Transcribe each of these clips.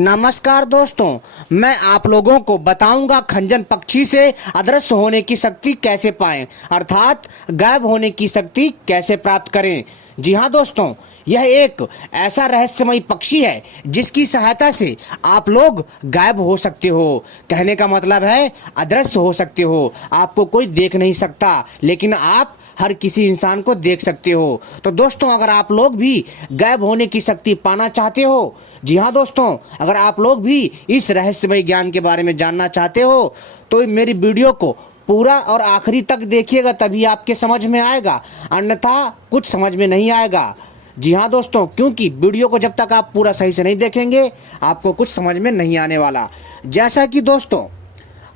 नमस्कार दोस्तों, मैं आप लोगों को बताऊंगा खंजन पक्षी से अदृश्य होने की शक्ति कैसे पाएं, अर्थात गायब होने की शक्ति कैसे प्राप्त करें। जी हाँ दोस्तों, यह एक ऐसा रहस्यमयी पक्षी है जिसकी सहायता से आप लोग गायब हो सकते हो। कहने का मतलब है अदृश्य हो सकते हो। आपको कोई देख नहीं सकता, लेकिन आप हर किसी इंसान को देख सकते हो। तो दोस्तों, अगर आप लोग भी गायब होने की शक्ति पाना चाहते हो, जी हाँ दोस्तों, अगर आप लोग भी इस रहस्यमय ज्ञान के बारे में जानना चाहते हो तो मेरी वीडियो को पूरा और आखिरी तक देखिएगा, तभी आपके समझ में आएगा, अन्यथा कुछ समझ में नहीं आएगा। जी हाँ दोस्तों, क्योंकि वीडियो को जब तक आप पूरा सही से नहीं देखेंगे आपको कुछ समझ में नहीं आने वाला। जैसा कि दोस्तों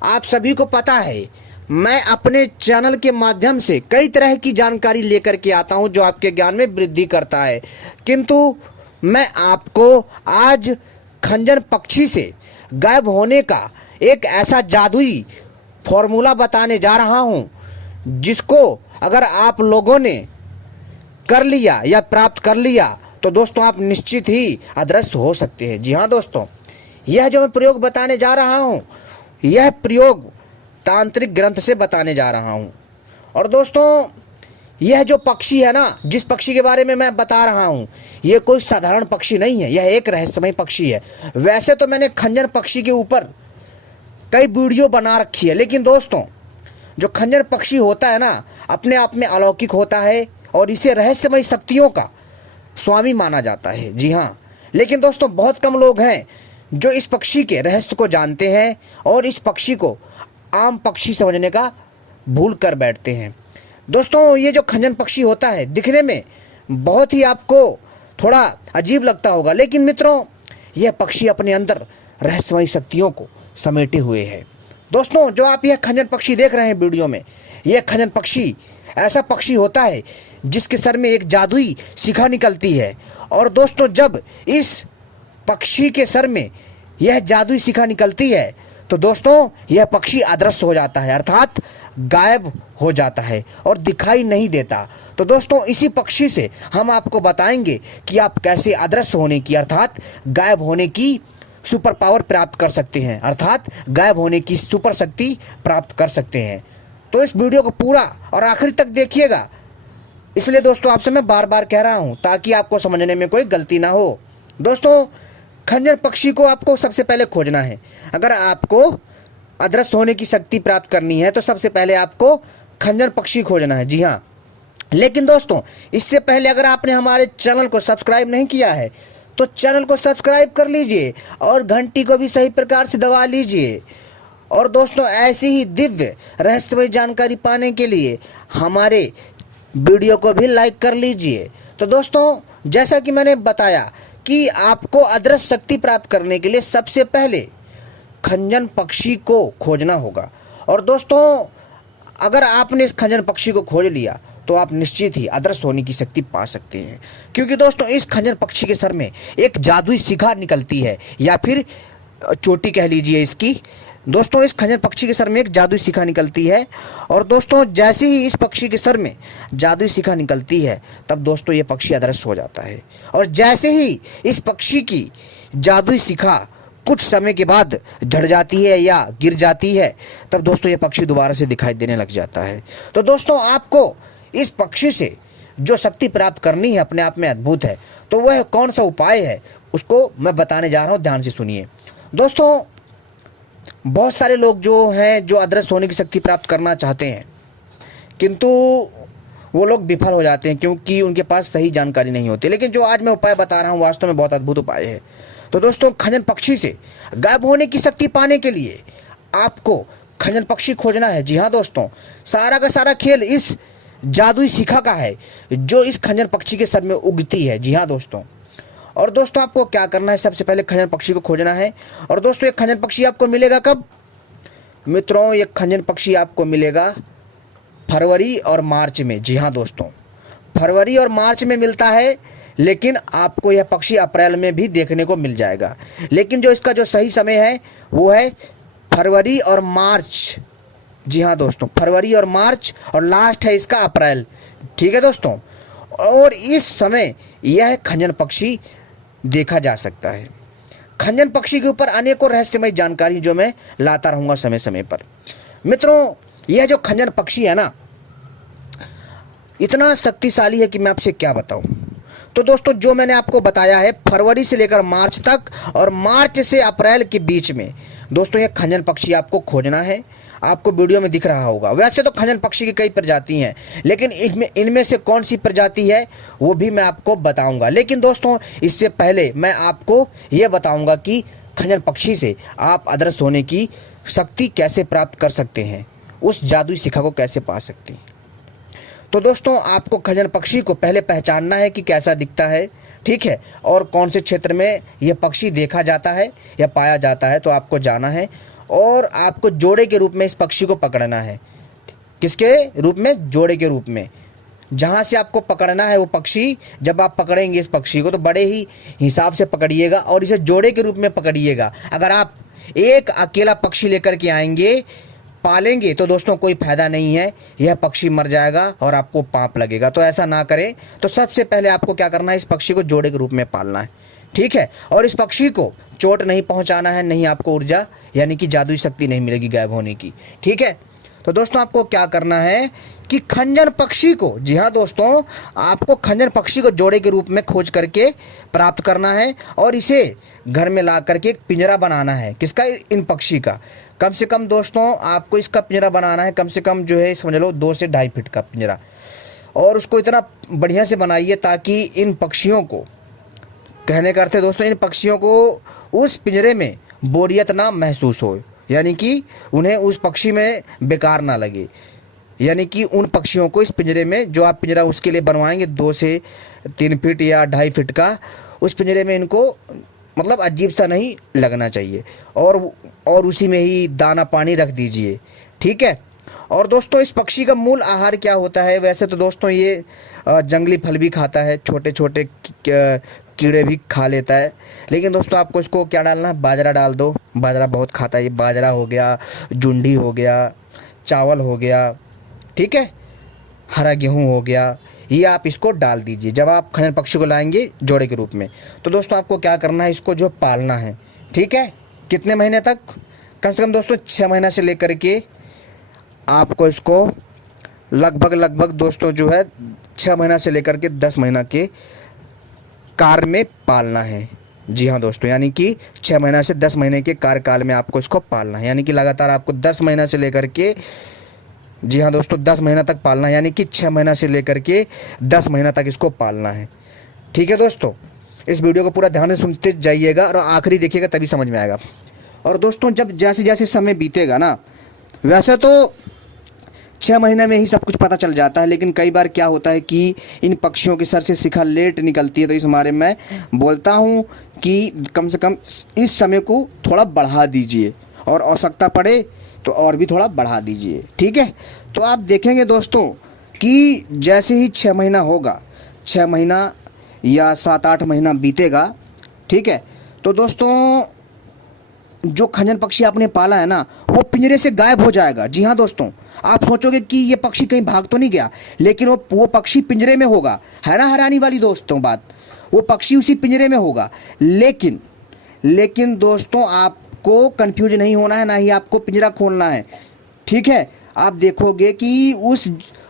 आप सभी को पता है, मैं अपने चैनल के माध्यम से कई तरह की जानकारी लेकर के आता हूं जो आपके ज्ञान में वृद्धि करता है, किंतु मैं आपको आज खंजन पक्षी से गायब होने का एक ऐसा जादुई फॉर्मूला बताने जा रहा हूं जिसको अगर आप लोगों ने कर लिया या प्राप्त कर लिया तो दोस्तों आप निश्चित ही अदृश्य हो सकते हैं। जी हाँ दोस्तों, यह जो मैं प्रयोग बताने जा रहा हूं, यह प्रयोग तांत्रिक ग्रंथ से बताने जा रहा हूं। और दोस्तों, यह जो पक्षी है ना, जिस पक्षी के बारे में मैं बता रहा हूं, यह कोई साधारण पक्षी नहीं है, यह एक रहस्यमय पक्षी है। वैसे तो मैंने खंजर पक्षी के ऊपर कई वीडियो बना रखी है, लेकिन दोस्तों जो खंजर पक्षी होता है ना, अपने आप में अलौकिक होता है और इसे रहस्यमय शक्तियों का स्वामी माना जाता है। जी हाँ, लेकिन दोस्तों बहुत कम लोग हैं जो इस पक्षी के रहस्य को जानते हैं और इस पक्षी को आम पक्षी समझने का भूल कर बैठते हैं। दोस्तों, ये जो खंजन पक्षी होता है दिखने में बहुत ही आपको थोड़ा अजीब लगता होगा, लेकिन मित्रों यह पक्षी अपने अंदर रहस्यमय शक्तियों को समेटे हुए है। दोस्तों, जो आप यह खंजन पक्षी देख रहे हैं वीडियो में, यह खंजन पक्षी ऐसा पक्षी होता है जिसके सर में एक जादुई शिखा निकलती है। और दोस्तों, जब इस पक्षी के सर में यह जादुई शिखा निकलती है तो दोस्तों यह पक्षी अदृश्य हो जाता है, अर्थात गायब हो जाता है और दिखाई नहीं देता। तो दोस्तों, इसी पक्षी से हम आपको बताएंगे कि आप कैसे अदृश्य होने की, अर्थात गायब होने की सुपर पावर प्राप्त कर सकते हैं, अर्थात गायब होने की सुपर शक्ति प्राप्त कर सकते हैं। तो इस वीडियो को पूरा और आखिरी तक देखिएगा। इसलिए दोस्तों आपसे मैं बार बार कह रहा हूं ताकि आपको समझने में कोई गलती ना हो। दोस्तों, खंजर पक्षी को आपको सबसे पहले खोजना है। अगर आपको अदृश्य होने की शक्ति प्राप्त करनी है तो सबसे पहले आपको खंजर पक्षी खोजना है। जी हाँ, लेकिन दोस्तों इससे पहले अगर आपने हमारे चैनल को सब्सक्राइब नहीं किया है तो चैनल को सब्सक्राइब कर लीजिए और घंटी को भी सही प्रकार से दबा लीजिए। और दोस्तों, ऐसी ही दिव्य रहस्यमय जानकारी पाने के लिए हमारे वीडियो को भी लाइक कर लीजिए। तो दोस्तों, जैसा कि मैंने बताया कि आपको अदृश्य शक्ति प्राप्त करने के लिए सबसे पहले खंजन पक्षी को खोजना होगा। और दोस्तों, अगर आपने इस खंजन पक्षी को खोज लिया तो आप निश्चित ही अदृश्य होने की शक्ति पा सकते हैं, क्योंकि दोस्तों इस खंजन पक्षी के सर में एक जादुई शिखा निकलती है, या फिर चोटी कह लीजिए इसकी। दोस्तों, इस खंजर पक्षी के सर में एक जादुई शिखा निकलती है और दोस्तों जैसे ही इस पक्षी के सर में जादुई शिखा निकलती है तब दोस्तों ये पक्षी अदृश्य हो जाता है। और जैसे ही इस पक्षी की जादुई शिखा कुछ समय के बाद झड़ जाती है या गिर जाती है तब दोस्तों ये पक्षी दोबारा से दिखाई देने लग जाता है। तो दोस्तों, आपको इस पक्षी से जो शक्ति प्राप्त करनी है अपने आप में अद्भुत है। तो वह कौन सा उपाय है उसको मैं बताने जा रहा हूँ, ध्यान से सुनिए। दोस्तों, बहुत सारे लोग जो हैं जो अदृश्य होने की शक्ति प्राप्त करना चाहते हैं, किंतु वो लोग विफल हो जाते हैं क्योंकि उनके पास सही जानकारी नहीं होती। लेकिन जो आज मैं उपाय बता रहा हूँ वास्तव में बहुत अद्भुत उपाय है। तो दोस्तों, खंजन पक्षी से गायब होने की शक्ति पाने के लिए आपको खंजन पक्षी खोजना है। जी हाँ दोस्तों, सारा का सारा खेल इस जादुई शिखा का है जो इस खंजन पक्षी के सर में उगती है। जी हाँ दोस्तों, और दोस्तों आपको क्या करना है, सबसे पहले खंजन पक्षी को खोजना है। और दोस्तों, एक खंजन पक्षी आपको मिलेगा कब? मित्रों, एक खंजन पक्षी आपको मिलेगा फरवरी और मार्च में। जी हाँ दोस्तों, फरवरी और मार्च में मिलता है, लेकिन आपको यह पक्षी अप्रैल में भी देखने को मिल जाएगा। लेकिन जो इसका जो सही समय है वो है फरवरी और मार्च। जी हाँ दोस्तों, फरवरी और मार्च, और लास्ट है इसका अप्रैल। ठीक है दोस्तों, और इस समय यह खंजन पक्षी देखा जा सकता है। खंजन पक्षी के ऊपर अनेकों रहस्यमय जानकारी जो मैं लाता रहूंगा समय समय पर। मित्रों, यह जो खंजन पक्षी है ना, इतना शक्तिशाली है कि मैं आपसे क्या बताऊं। तो दोस्तों, जो मैंने आपको बताया है, फरवरी से लेकर मार्च तक और मार्च से अप्रैल के बीच में दोस्तों यह खंजन पक्षी आपको खोजना है। आपको वीडियो में दिख रहा होगा। वैसे तो खंजन पक्षी की कई प्रजाति हैं, लेकिन इनमें से कौन सी प्रजाति है वो भी मैं आपको बताऊंगा। लेकिन दोस्तों, इससे पहले मैं आपको ये बताऊंगा कि खंजन पक्षी से आप अदृश्य होने की शक्ति कैसे प्राप्त कर सकते हैं, उस जादुई शिखा को कैसे पा सकते हैं। तो दोस्तों, आपको खंजन पक्षी को पहले पहचानना है कि कैसा दिखता है, ठीक है, और कौन से क्षेत्र में यह पक्षी देखा जाता है या पाया जाता है, तो आपको जाना है। और आपको जोड़े के रूप में इस पक्षी को पकड़ना है। किसके रूप में? जोड़े के रूप में। जहाँ से आपको पकड़ना है वो पक्षी, जब आप पकड़ेंगे इस पक्षी को तो बड़े ही हिसाब से पकड़िएगा और इसे जोड़े के रूप में पकड़िएगा। अगर आप एक अकेला पक्षी लेकर के आएंगे, पालेंगे, तो दोस्तों कोई फायदा नहीं है, यह पक्षी मर जाएगा और आपको पाप लगेगा। तो ऐसा ना करें। तो सबसे पहले आपको क्या करना है, इस पक्षी को जोड़े के रूप में पालना है, ठीक है। और इस पक्षी को चोट नहीं पहुंचाना है, नहीं आपको ऊर्जा यानी कि जादुई शक्ति नहीं मिलेगी गायब होने की, ठीक है। तो दोस्तों, आपको क्या करना है कि खंजन पक्षी को, जी हाँ दोस्तों, आपको खंजन पक्षी को जोड़े के रूप में खोज करके प्राप्त करना है और इसे घर में ला करके एक पिंजरा बनाना है। किसका? इन पक्षी का। कम से कम दोस्तों आपको इसका पिंजरा बनाना है, कम से कम जो है समझ लो 2 से 2.5 फीट का पिंजरा। और उसको इतना बढ़िया से बनाइए ताकि इन पक्षियों को, कहने का अर्थ है दोस्तों, इन पक्षियों को उस पिंजरे में बोरियत ना महसूस हो, यानी कि उन्हें उस पक्षी में बेकार ना लगे। यानी कि उन पक्षियों को इस पिंजरे में, जो आप पिंजरा उसके लिए बनवाएंगे 2 से 3 फीट या 2.5 फीट का, उस पिंजरे में इनको मतलब अजीब सा नहीं लगना चाहिए। और उसी में ही दाना पानी रख दीजिए, ठीक है। और दोस्तों, इस पक्षी का मूल आहार क्या होता है? वैसे तो दोस्तों ये जंगली फल भी खाता है, छोटे छोटे कीड़े भी खा लेता है। लेकिन दोस्तों आपको इसको क्या डालना है? बाजरा डाल दो। बाजरा बहुत खाता है ये। बाजरा हो गया, जुंडी हो गया, चावल हो गया, ठीक है, हरा गेहूँ हो गया, ये आप इसको डाल दीजिए जब आप खंजन पक्षी को लाएंगे जोड़े के रूप में। तो दोस्तों आपको क्या करना है, इसको जो पालना है, ठीक है। कितने महीने तक? कम से कम दोस्तों 6 महीना से लेकर के आपको इसको लगभग दोस्तों जो है 6 महीना से लेकर के 10 महीना के कार्य में पालना है। जी हाँ दोस्तों, यानी कि 6 महीना से 10 महीने के कार्यकाल में आपको इसको पालना है। यानी कि लगातार आपको 10 महीना से लेकर के, जी हाँ दोस्तों, 10 महीना तक पालना है। यानी कि 6 महीना से लेकर के 10 महीना तक इसको पालना है, ठीक है दोस्तों। इस वीडियो को पूरा ध्यान से सुनते जाइएगा और आखिरी देखिएगा, तभी समझ में आएगा। और दोस्तों, जब जैसे जैसे समय बीतेगा ना, वैसे तो 6 महीने में ही सब कुछ पता चल जाता है, लेकिन कई बार क्या होता है कि इन पक्षियों के सर से शिखा लेट निकलती है। तो इस बारे में बोलता हूँ कि कम से कम इस समय को थोड़ा बढ़ा दीजिए और आवश्यकता पड़े तो और भी थोड़ा बढ़ा दीजिए, ठीक है। तो आप देखेंगे दोस्तों कि जैसे ही 6 महीना होगा, 6 महीना या 7-8 महीना बीतेगा, ठीक है, तो दोस्तों जो खंजन पक्षी आपने पाला है ना, वो पिंजरे से गायब हो जाएगा। जी हाँ दोस्तों, आप सोचोगे कि ये पक्षी कहीं भाग तो नहीं गया, लेकिन वो पक्षी पिंजरे में होगा। है ना हैरानी वाली दोस्तों बात? वो पक्षी उसी पिंजरे में होगा। लेकिन दोस्तों आपको कंफ्यूज नहीं होना है, ना ही आपको पिंजरा खोलना है, ठीक है। आप देखोगे कि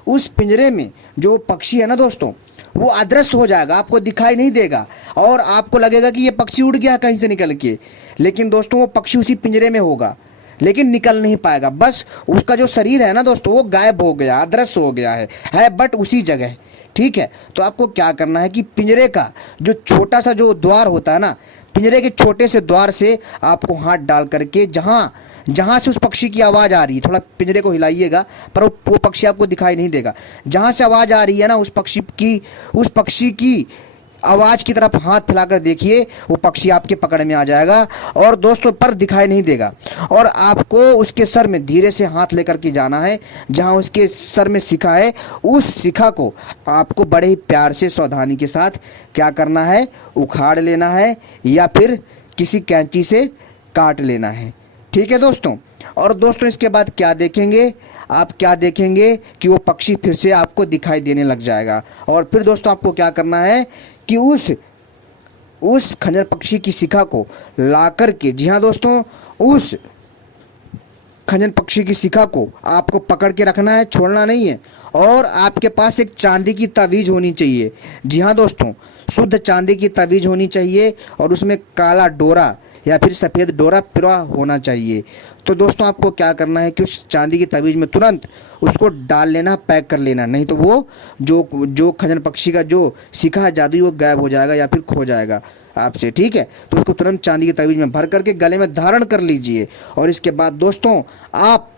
उस पिंजरे में जो पक्षी है ना दोस्तों, वो अदृश्य हो जाएगा, आपको दिखाई नहीं देगा और आपको लगेगा कि ये पक्षी उड़ गया कहीं से निकल के। लेकिन दोस्तों वो पक्षी उसी पिंजरे में होगा, लेकिन निकल नहीं पाएगा। बस उसका जो शरीर है ना दोस्तों, वो गायब हो गया, अदृश्य हो गया है बट उसी जगह, ठीक है। तो आपको क्या करना है कि पिंजरे का जो छोटा सा जो द्वार होता है ना, पिंजरे के छोटे से द्वार से आपको हाथ डाल करके जहाँ से उस पक्षी की आवाज़ आ रही है, थोड़ा पिंजरे को हिलाइएगा, पर वो पक्षी आपको दिखाई नहीं देगा। जहाँ से आवाज़ आ रही है ना, उस पक्षी की आवाज़ की तरफ हाथ फैलाकर देखिए, वो पक्षी आपके पकड़ में आ जाएगा और दोस्तों पर दिखाई नहीं देगा। और आपको उसके सर में धीरे से हाथ लेकर के जाना है, जहाँ उसके सर में शिखा है, उस शिखा को आपको बड़े ही प्यार से सावधानी के साथ क्या करना है, उखाड़ लेना है या फिर किसी कैंची से काट लेना है, ठीक है दोस्तों। और दोस्तों इसके बाद क्या देखेंगे आप, क्या देखेंगे कि वो पक्षी फिर से आपको दिखाई देने लग जाएगा। और फिर दोस्तों आपको क्या करना है कि उस खंजर पक्षी की शिखा को ला करके, जी हाँ दोस्तों, उस खंजर पक्षी की शिखा को आपको पकड़ के रखना है, छोड़ना नहीं है। और आपके पास एक चांदी की तवीज होनी चाहिए। जी हाँ दोस्तों, शुद्ध चांदी की तवीज होनी चाहिए और उसमें काला डोरा या फिर सफ़ेद डोरा पिरा होना चाहिए। तो दोस्तों आपको क्या करना है कि उस चांदी की तवीज में तुरंत उसको डाल लेना, पैक कर लेना, नहीं तो वो जो खंजर पक्षी का जो शिखा है जादुई वो गायब हो जाएगा या फिर खो जाएगा आपसे। ठीक है, तो उसको तुरंत चांदी की तवीज में भर करके गले में धारण कर लीजिए। और इसके बाद दोस्तों आप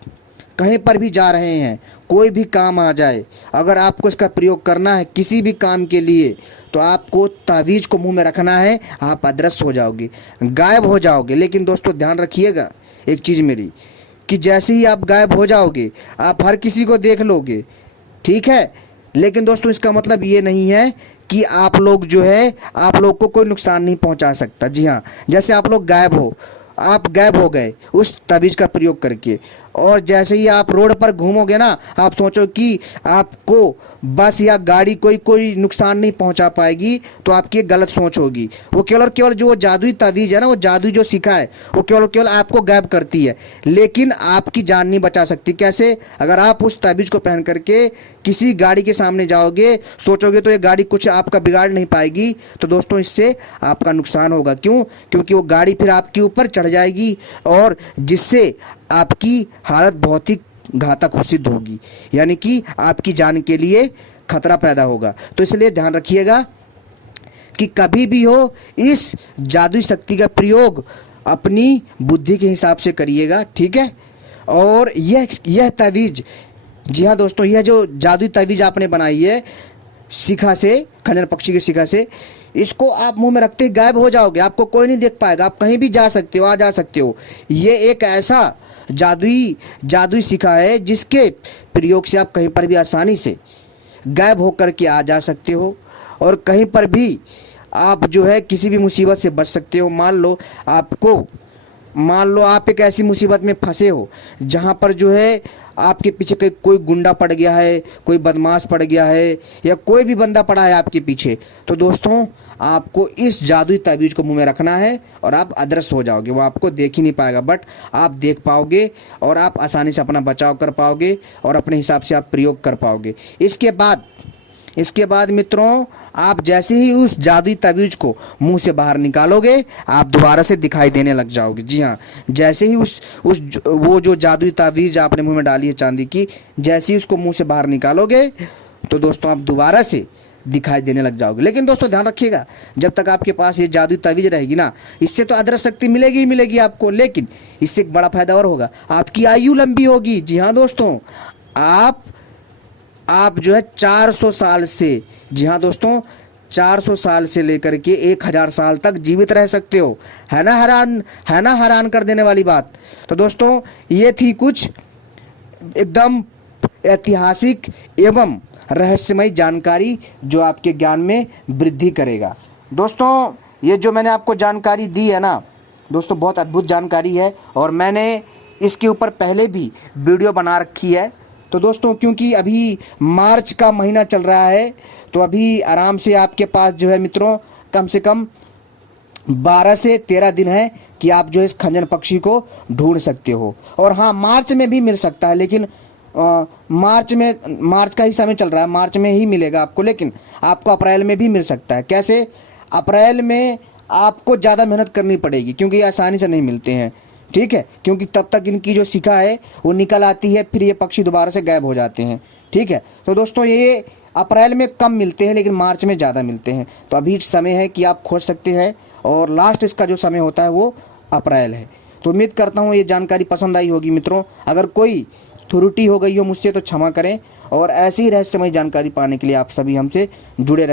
कहीं पर भी जा रहे हैं, कोई भी काम आ जाए, अगर आपको इसका प्रयोग करना है किसी भी काम के लिए, तो आपको तावीज को मुंह में रखना है। आप अदृश्य हो जाओगे, गायब हो जाओगे। लेकिन दोस्तों ध्यान रखिएगा एक चीज़ मेरी, कि जैसे ही आप गायब हो जाओगे आप हर किसी को देख लोगे। ठीक है, लेकिन दोस्तों इसका मतलब ये नहीं है कि आप लोग जो है, आप लोग को कोई नुकसान नहीं पहुंचा सकता। जी हाँ, जैसे आप लोग आप गायब हो गए उस तवीज का प्रयोग करके, और जैसे ही आप रोड पर घूमोगे ना, आप सोचो कि आपको बस या गाड़ी कोई नुकसान नहीं पहुंचा पाएगी, तो आपकी गलत सोच होगी। वो केवल जो जादुई तवीज है ना, वो जादुई जो सीखा है, वो केवल आपको गायब करती है, लेकिन आपकी जान नहीं बचा सकती। कैसे? अगर आप उस तवीज को पहन करके किसी गाड़ी के सामने जाओगे, सोचोगे तो ये गाड़ी कुछ आपका बिगाड़ नहीं पाएगी, तो दोस्तों इससे आपका नुकसान होगा। क्यों? क्योंकि वो गाड़ी फिर आपके ऊपर चढ़ जाएगी और जिससे आपकी हालत बहुत ही घातक सिद्ध होगी, यानी कि आपकी जान के लिए खतरा पैदा होगा। तो इसलिए ध्यान रखिएगा कि कभी भी हो इस जादुई शक्ति का प्रयोग अपनी बुद्धि के हिसाब से करिएगा। ठीक है, और यह तवीज, जी हाँ दोस्तों, यह जो जादुई तवीज आपने बनाई है शिखा से, खंजर पक्षी की शिखा से, इसको आप मुंह में रखते ही गायब हो जाओगे, आपको कोई नहीं देख पाएगा, आप कहीं भी जा सकते हो, आ जा सकते हो। ये एक ऐसा जादुई शिखा है जिसके प्रयोग से आप कहीं पर भी आसानी से गायब होकर के आ जा सकते हो, और कहीं पर भी आप जो है किसी भी मुसीबत से बच सकते हो। मान लो आप एक ऐसी मुसीबत में फंसे हो जहाँ पर जो है आपके पीछे कोई गुंडा पड़ गया है, कोई बदमाश पड़ गया है, या कोई भी बंदा पड़ा है आपके पीछे, तो दोस्तों आपको इस जादुई ताबीज को मुंह में रखना है और आप अदृश्य हो जाओगे। वो आपको देख ही नहीं पाएगा, बट आप देख पाओगे और आप आसानी से अपना बचाव कर पाओगे और अपने हिसाब से आप प्रयोग कर पाओगे। इसके बाद मित्रों, आप जैसे ही उस जादुई ताबीज को मुंह से बाहर निकालोगे, आप दोबारा से दिखाई देने लग जाओगे। जी हाँ, जैसे ही वो जो जादुई ताबीज आपने मुंह में डाली है चांदी की, जैसे ही उसको मुंह से बाहर निकालोगे, तो दोस्तों आप दोबारा से दिखाई देने लग जाओगे। लेकिन दोस्तों ध्यान रखिएगा, जब तक आपके पास ये जादुई ताबीज रहेगी ना, इससे तो अदृश्य शक्ति मिलेगी ही मिलेगी आपको, लेकिन इससे एक बड़ा फायदा और होगा, आपकी आयु लंबी होगी। जी हाँ दोस्तों, आप जो है 400 साल से, जी हाँ दोस्तों, 400 साल से लेकर के 1000 साल तक जीवित रह सकते हो। है ना हैरान कर देने वाली बात। तो दोस्तों ये थी कुछ एकदम ऐतिहासिक एवं रहस्यमय जानकारी जो आपके ज्ञान में वृद्धि करेगा। दोस्तों ये जो मैंने आपको जानकारी दी है ना दोस्तों, बहुत अद्भुत जानकारी है, और मैंने इसके ऊपर पहले भी वीडियो बना रखी है। तो दोस्तों क्योंकि अभी मार्च का महीना चल रहा है, तो अभी आराम से आपके पास जो है मित्रों कम से कम 12 से 13 दिन है कि आप जो इस खंजर पक्षी को ढूंढ सकते हो। और हाँ, मार्च में भी मिल सकता है, लेकिन मार्च का ही समय चल रहा है, मार्च में ही मिलेगा आपको, लेकिन आपको अप्रैल में भी मिल सकता है। कैसे? अप्रैल में आपको ज़्यादा मेहनत करनी पड़ेगी, क्योंकि ये आसानी से नहीं मिलते हैं। ठीक है, क्योंकि तब तक इनकी जो शिखा है वो निकल आती है, फिर ये पक्षी दोबारा से गायब हो जाते हैं। ठीक है, तो दोस्तों ये अप्रैल में कम मिलते हैं, लेकिन मार्च में ज़्यादा मिलते हैं। तो अभी समय है कि आप खोज सकते हैं, और लास्ट इसका जो समय होता है वो अप्रैल है। तो उम्मीद करता हूँ ये जानकारी पसंद आई होगी मित्रों। अगर कोई त्रुटि हो गई हो मुझसे तो क्षमा करें, और ऐसी रहस्यमय जानकारी पाने के लिए आप सभी हमसे जुड़े रहें।